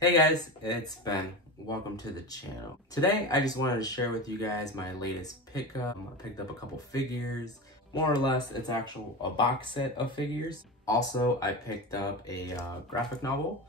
Hey guys, it's Ben. Welcome to the channel. Today, I just wanted to share with you guys my latest pickup. I picked up a couple figures. More or less, it's a box set of figures. Also, I picked up a graphic novel.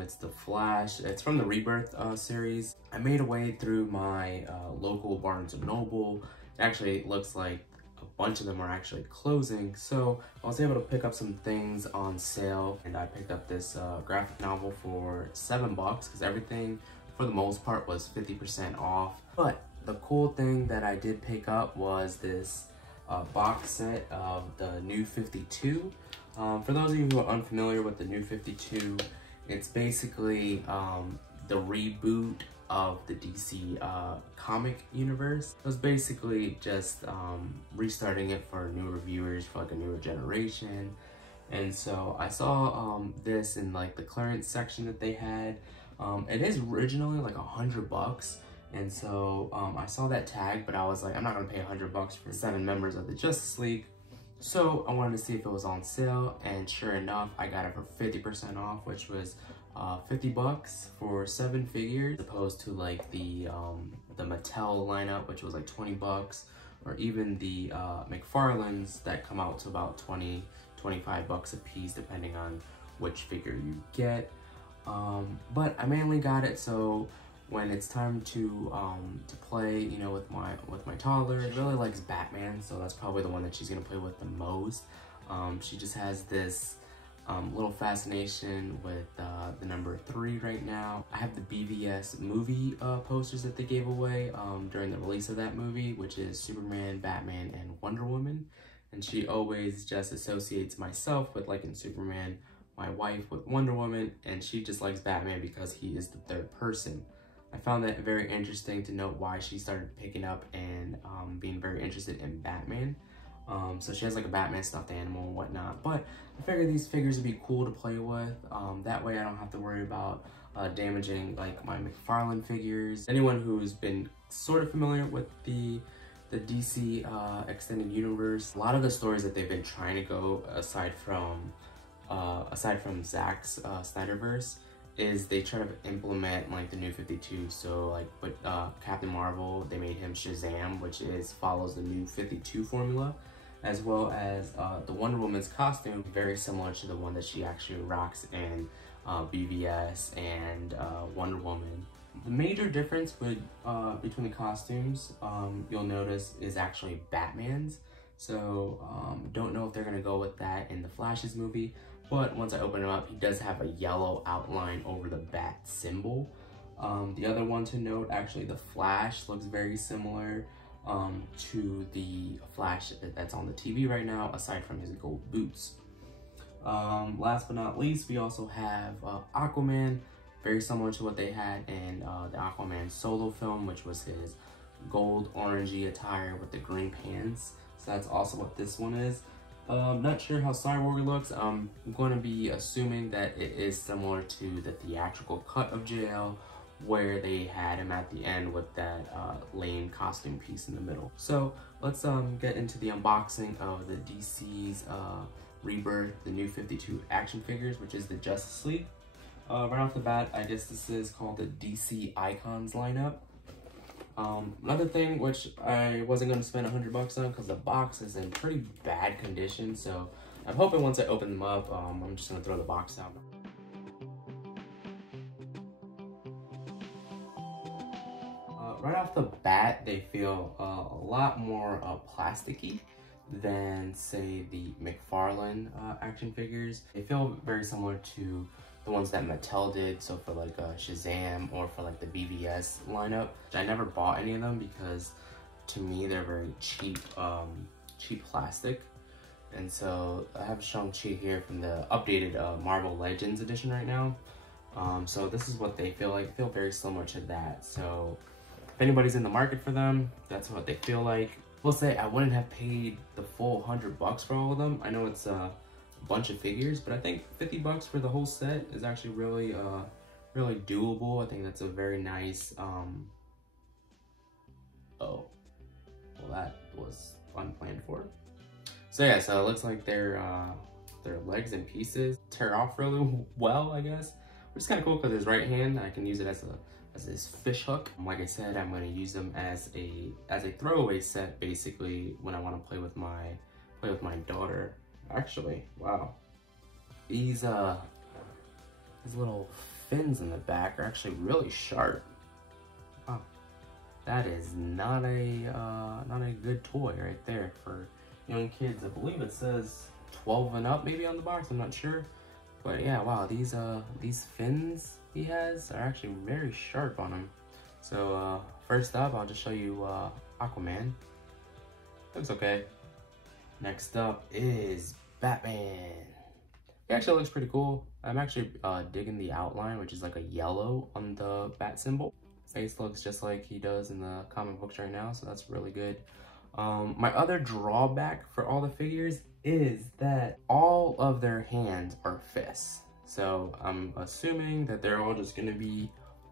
It's The Flash. It's from the Rebirth series. I made a way through my local Barnes & Noble. It actually looks like a bunch of them are actually closing, so I was able to pick up some things on sale, and I picked up this graphic novel for $7 because everything for the most part was 50% off. But the cool thing that I did pick up was this box set of the New 52. For those of you who are unfamiliar with the New 52, it's basically the reboot of the DC comic universe. It was basically just restarting it for newer viewers, for like a newer generation. And so I saw this in like the clearance section that they had. It is originally like $100, and so I saw that tag, but I was like, I'm not gonna pay $100 for 7 members of the Justice League. So I wanted to see if it was on sale, and sure enough, I got it for 50% off, which was $50 for 7 figures, as opposed to like the Mattel lineup, which was like $20, or even the McFarlane's that come out to about $20-25 a piece, depending on which figure you get. But I mainly got it so when it's time to play, you know, with my toddler. She really likes Batman, so that's probably the one that she's gonna play with the most. She just has this little fascination with the number 3 right now. I have the BVS movie posters that they gave away during the release of that movie, which is Superman, Batman, and Wonder Woman. And she always just associates myself with liking Superman, my wife with Wonder Woman, and she just likes Batman because he is the third person. I found that very interesting to note why she started picking up and being very interested in Batman. So she has like a Batman stuffed animal and whatnot, but I figured these figures would be cool to play with. That way I don't have to worry about damaging like my McFarlane figures. Anyone who's been sort of familiar with the DC extended universe, a lot of the stories that they've been trying to go aside from Zack's Snyderverse is they try to implement like the New 52. So like with Captain Marvel, they made him Shazam, which follows the New 52 formula, as well as the Wonder Woman's costume, very similar to the one that she actually rocks in BVS and Wonder Woman. The major difference between the costumes, you'll notice, is actually Batman's. So don't know if they're gonna go with that in the Flash's movie, but once I open him up, he does have a yellow outline over the bat symbol. The other one to note, actually, the Flash looks very similar to the Flash that's on the TV right now, aside from his gold boots. Last but not least, we also have Aquaman, very similar to what they had in the Aquaman solo film, which was his gold orangey attire with the green pants. So that's also what this one is. Not sure how Cyborg looks. I'm going to be assuming that it is similar to the theatrical cut of JL, where they had him at the end with that lame costume piece in the middle. So let's get into the unboxing of the DC's Rebirth, the New 52 action figures, which is the Justice League. Right off the bat, I guess this is called the DC Icons lineup. Another thing which I wasn't going to spend $100 on because the box is in pretty bad condition, so I'm hoping once I open them up, I'm just going to throw the box out. Right off the bat, they feel a lot more plasticky than, say, the McFarlane action figures. They feel very similar to the ones that Mattel did, so for like Shazam or for like the BVS lineup. I never bought any of them because to me they're very cheap plastic. And so I have Shang-Chi here from the updated Marvel Legends edition right now. So this is what they feel like. They feel very similar to that. So if anybody's in the market for them, that's what they feel like. We'll say I wouldn't have paid the full $100 for all of them. I know it's a bunch of figures, but I think $50 for the whole set is actually really really doable. I think that's a very nice oh, well, that was unplanned for. So yeah, so it looks like their legs and pieces tear off really well, I guess, which is kind of cool because his right hand, I can use it as this fish hook. Like I said, I'm going to use them as a throwaway set, basically, when I want to play with my daughter. Actually, wow, these little fins in the back are actually really sharp. Wow, that is not a good toy right there for young kids. I believe it says 12 and up maybe on the box, I'm not sure. But yeah, wow, these fins he has are actually very sharp on him. So first up, I'll just show you Aquaman. Looks okay. Next up is Batman. He actually looks pretty cool. I'm actually digging the outline, which is like a yellow on the bat symbol. Face looks just like he does in the comic books right now, so that's really good. My other drawback for all the figures is that all of their hands are fists. So I'm assuming that they're all just gonna be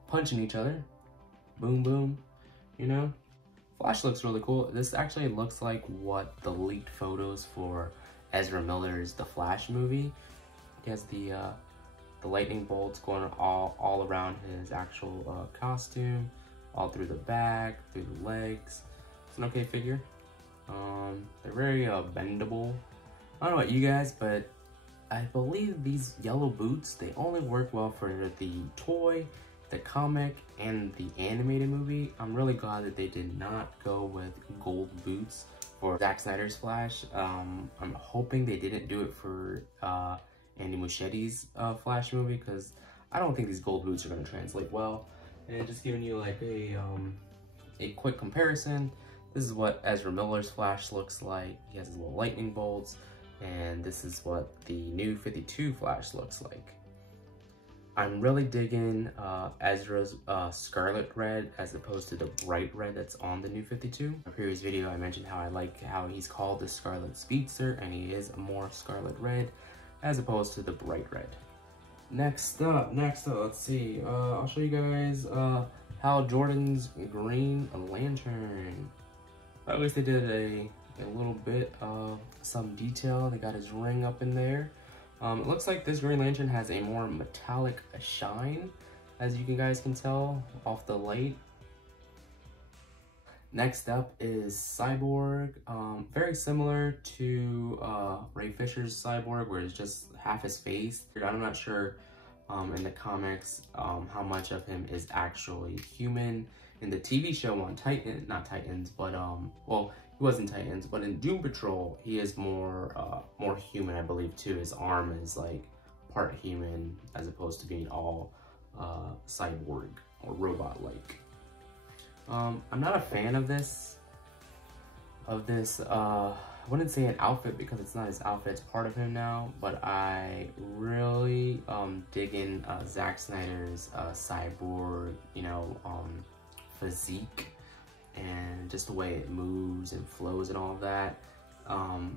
punching each other. Boom, boom, you know? Flash looks really cool. This actually looks like what the leaked photos for Ezra Miller's The Flash movie. He has the lightning bolts going all around his actual costume, all through the back, through the legs. It's an okay figure. They're very bendable. I don't know about you guys, but I believe these yellow boots, they only work well for the toy, the comic, and the animated movie. I'm really glad that they did not go with gold boots for Zack Snyder's Flash. I'm hoping they didn't do it for Andy Muschietti's Flash movie, because I don't think these gold boots are going to translate well. And just giving you like a quick comparison, this is what Ezra Miller's Flash looks like. He has his little lightning bolts, and this is what the new 52 Flash looks like. I'm really digging Ezra's Scarlet Red as opposed to the bright red that's on the new 52. In a previous video, I mentioned how I like how he's called the Scarlet Speedster, and he is more Scarlet Red as opposed to the bright red. Next up, let's see. I'll show you guys Hal Jordan's Green Lantern. At least they did a little bit of some detail. They got his ring up in there. It looks like this Green Lantern has a more metallic shine, as you guys can tell off the light. Next up is Cyborg. Very similar to Ray Fisher's Cyborg, where it's just half his face. I'm not sure in the comics how much of him is actually human. In the TV show on not Titans, but well, he was in Titans, but in Doom Patrol, he is more human, I believe, too. His arm is like part human as opposed to being all cyborg or robot-like. I'm not a fan of this. I wouldn't say an outfit because it's not his outfit, it's part of him now, but I really dig in Zack Snyder's Cyborg, you know, physique and just the way it moves and flows and all of that.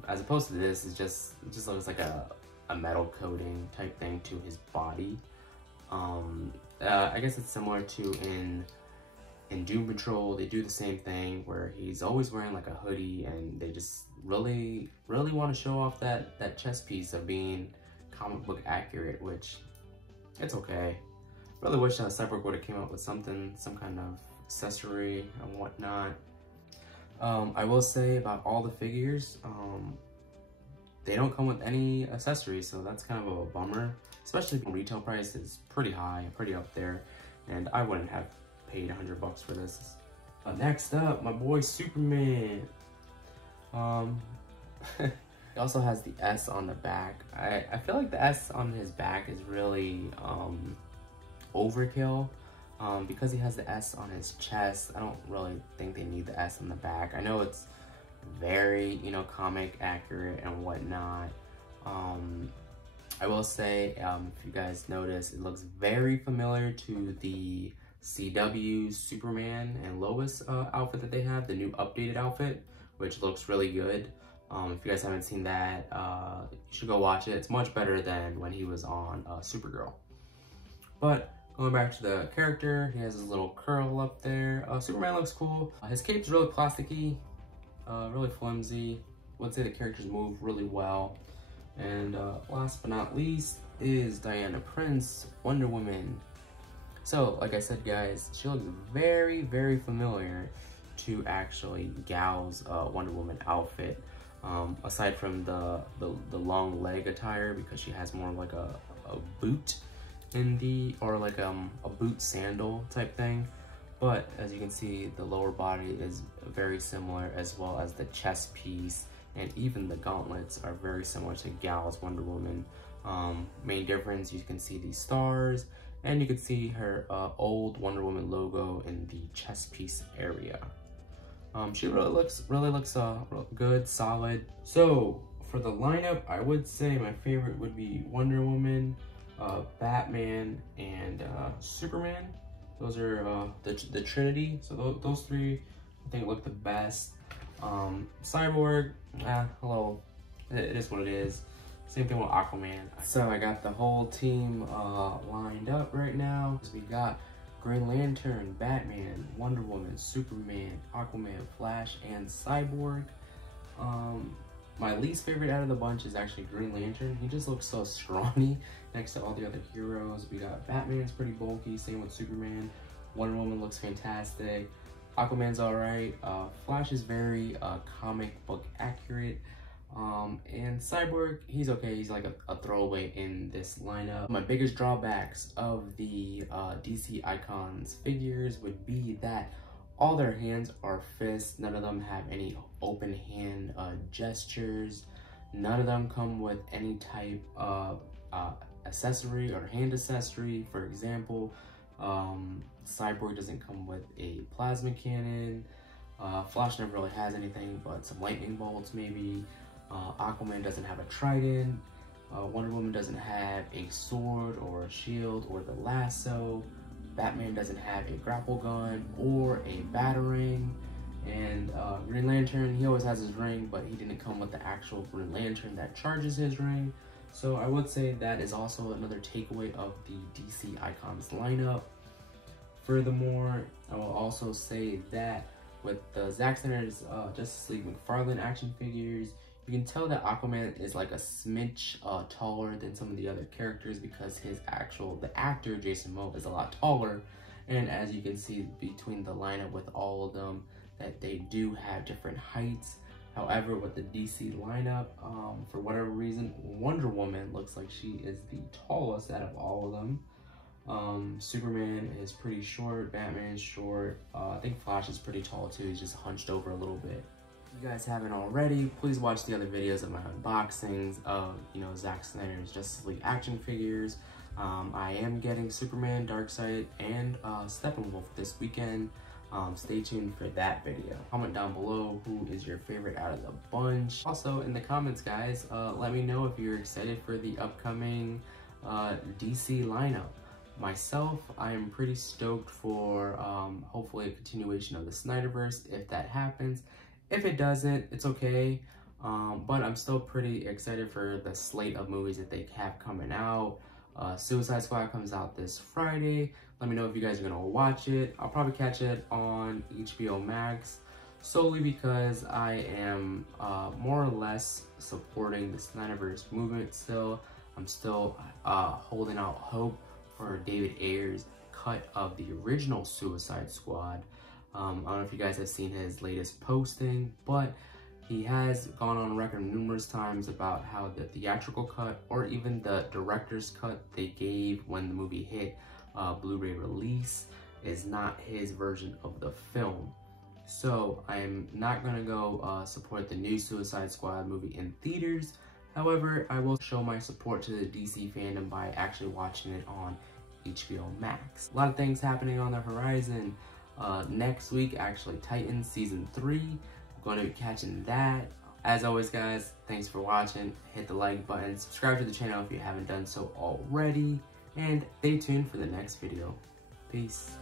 As opposed to this, it just looks like a metal coating type thing to his body. I guess it's similar to in Doom Patrol. They do the same thing where he's always wearing like a hoodie, and they just really want to show off that chest piece of being comic book accurate, which it's okay. Really wish that Cyborg would have came up with some kind of accessory and whatnot. I will say about all the figures, they don't come with any accessories, so that's kind of a bummer, especially the retail price is pretty high, pretty up there, and I wouldn't have paid $100 for this. Next up, my boy Superman. He also has the S on the back. I feel like the S on his back is really overkill. Because he has the S on his chest, I don't really think they need the S on the back. I know it's very, you know, comic accurate and whatnot. I will say, if you guys notice, it looks very familiar to the CW Superman and Lois outfit that they have, the new updated outfit, which looks really good. If you guys haven't seen that, you should go watch it. It's much better than when he was on Supergirl. But going back to the character, he has his little curl up there. Superman looks cool. His cape's really plasticky, really flimsy. I would say the characters move really well. And last but not least, is Diana Prince, Wonder Woman. So, like I said, guys, she looks very, very familiar to actually Gal's Wonder Woman outfit. Aside from the long leg attire, because she has more like a boot in the, or like a boot sandal type thing. But as you can see, the lower body is very similar, as well as the chest piece, and even the gauntlets are very similar to Gal's Wonder Woman. Main difference, you can see these stars, and you can see her old Wonder Woman logo in the chest piece area. She really looks good, solid. So for the lineup, I would say my favorite would be Wonder Woman, Batman, and Superman. Those are the Trinity. So those three, I think, look the best. Cyborg, hello, it is what it is. Same thing with Aquaman. So I got the whole team lined up right now. So we got Green Lantern, Batman, Wonder Woman, Superman, Aquaman, Flash, and Cyborg. My least favorite out of the bunch is actually Green Lantern. He just looks so scrawny next to all the other heroes. We got Batman's pretty bulky, same with Superman. Wonder Woman looks fantastic. Aquaman's alright. Flash is very comic book accurate. And Cyborg, he's okay. He's like a throwaway in this lineup. My biggest drawbacks of the DC Icons figures would be that all their hands are fists. None of them have any open hand gestures. None of them come with any type of accessory or hand accessory. For example, Cyborg doesn't come with a plasma cannon. Flash never really has anything but some lightning bolts maybe. Aquaman doesn't have a trident. Wonder Woman doesn't have a sword or a shield or the lasso. Batman doesn't have a grapple gun or a batarang. And Green Lantern, he always has his ring, but he didn't come with the actual Green Lantern that charges his ring. So I would say that is also another takeaway of the DC Icons lineup. Furthermore, I will also say that with the Zack Snyder's Justice League McFarlane action figures, you can tell that Aquaman is like a smidge taller than some of the other characters, because the actor Jason Momoa is a lot taller. And as you can see between the lineup with all of them, that they do have different heights. However, with the DC lineup, for whatever reason, Wonder Woman looks like she is the tallest out of all of them. Superman is pretty short, Batman is short. I think Flash is pretty tall too, he's just hunched over a little bit. If you guys haven't already, please watch the other videos of my unboxings of, Zack Snyder's Justice League action figures. I am getting Superman, Darkseid, and Steppenwolf this weekend. Stay tuned for that video. Comment down below who is your favorite out of the bunch. Also in the comments, guys, let me know if you're excited for the upcoming DC lineup. Myself, I am pretty stoked for hopefully a continuation of the Snyderverse if that happens. If it doesn't, it's okay, but I'm still pretty excited for the slate of movies that they have coming out. Suicide Squad comes out this Friday. Let me know if you guys are gonna watch it. I'll probably catch it on HBO Max, solely because I am more or less supporting the Snyderverse movement still. I'm still holding out hope for David Ayer's cut of the original Suicide Squad. I don't know if you guys have seen his latest posting, but he has gone on record numerous times about how the theatrical cut, or even the director's cut they gave when the movie hit Blu-ray release, is not his version of the film. So I'm not gonna go support the new Suicide Squad movie in theaters. However, I will show my support to the DC fandom by actually watching it on HBO Max. A lot of things happening on the horizon. Next week, actually, Titans Season 3. I'm going to be catching that. As always, guys, thanks for watching. Hit the like button, subscribe to the channel if you haven't done so already, and stay tuned for the next video. Peace.